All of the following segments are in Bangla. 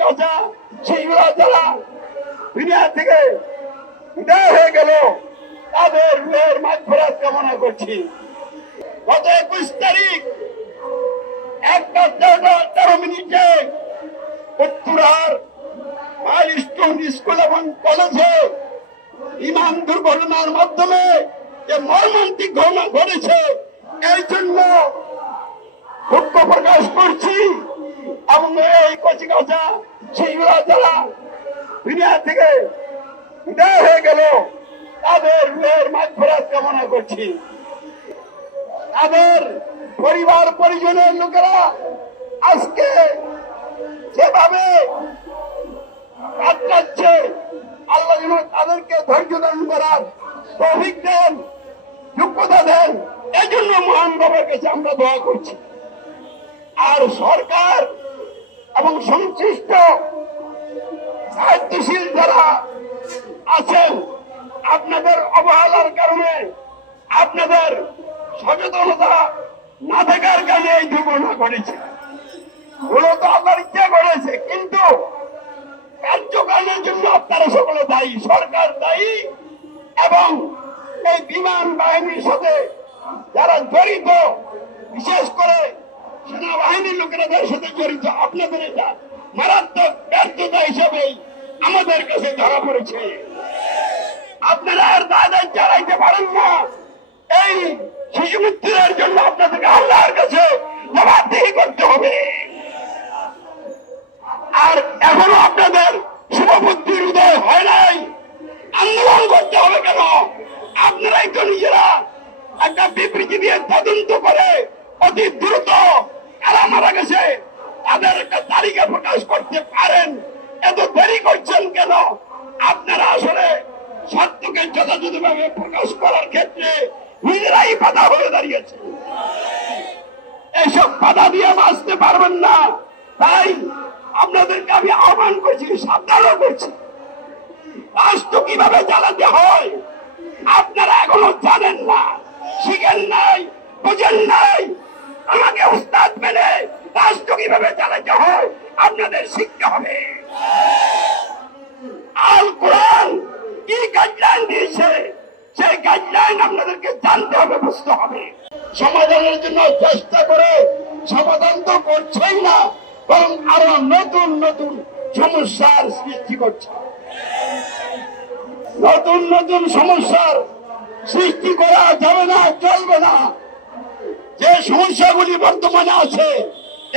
কচি শিশুরা যারা দুনিয়া থেকে বিদায় হয়ে গেল তাদের রুহের মাগফিরাত কামনা করছি। গত 21 তারিখ 1:13 উত্তরার মাইলস্টোন স্কুল এবং কলেজে বিমান দুর্ঘটনার মাধ্যমে যে মর্মান্তিক ঘটনা ঘটেছে এই জন্য দুঃখ প্রকাশ করছি এবং এই কচি কচা শিশুরা যারা দুনিয়া থেকে বিদায় হয়ে গেল তাদের রুহের মাগফিরাত কামনা করছি। তাদের পরিবার পরিজনের লোকেরা আজকে যেভাবে কাটাচ্ছে আল্লাহ যেন তাদেরকে ধৈর্য ধারণ করার তৌফিক দেন, যোগ্যতা দেন, এই জন্য মহান বাবার কাছে আমরা দোয়া করছি। আর সরকার এবং সংশ্লিষ্ট দায়িত্বশীল যারা আছেন আপনাদের অবহেলার কারণে, আপনাদের সচেতনতা না থাকার কারণে এই দুর্ঘটনা ঘটেছে। মূলত আল্লাহর ইচ্ছা ঘটেছে, কিন্তু কার্যক্রমের জন্য আপনারা সকলে দায়ী, সরকার দায়ী এবং এই বিমান বাহিনীর সাথে যারা জড়িত, বিশেষ করে সেনাবাহিনীর লোকেরাদের সাথে জড়িত, আপনাদের এটা মারাত্মক ব্যর্থতা হিসেবেই আমাদের কাছে ধরা পড়েছে। আপনারা আর দায় চালাইতে পারেন না। এই শিশু মৃত্যুর জন্য আপনাদেরকে আল্লাহর কাছে জবাবদিহি করতে হবে। আর এখনো আপনাদের শুভবুদ্ধির উদয় হয় নাই, আন্দোলন করতে হবে কেন? আপনারাই তো নিজেরা একটা বিবৃতি দিয়ে তদন্ত করে অতি দ্রুত কারা মারা গেছে তাদের একটা তালিকা প্রকাশ করতে পারেন। এত দেরি করছেন কেন? আপনারা আসলে সত্যকে যথাযথভাবে প্রকাশ করার ক্ষেত্রে নিজেরাই বাধা হয়ে দাঁড়িয়েছে। এইসব বাধা দিয়ে বাঁচতে পারবেন না। তাই আপনাদেরকে আমি আহ্বান করছি, সাবধানও করছি। রাষ্ট্র কিভাবে চালাতে হয় আপনারা এখনো জানেন না, শিখেন নাই, বুঝেন নাই। আমাকে উস্তাদ মেনে রাষ্ট্র কিভাবে চালাতে হয় আপনাদের শিখতে হবে। আল কোরআন কি গাইডলাইন দিয়েছে সেই গাইডলাইন আপনাদেরকে জানতে হবে, বুঝতে হবে। সমাধানের জন্য চেষ্টা করে সমাধান তো করছেই না, বরং আরো নতুন নতুন সমস্যার সৃষ্টি করছে। নতুন নতুন সমস্যার সৃষ্টি করা যাবে না, চলবে না। যে সমস্যাগুলি বর্তমানে আছে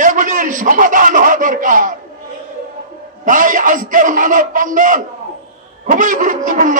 এগুলির সমাধান হওয়া দরকার। তাই আজকের মানববন্ধন খুবই গুরুত্বপূর্ণ।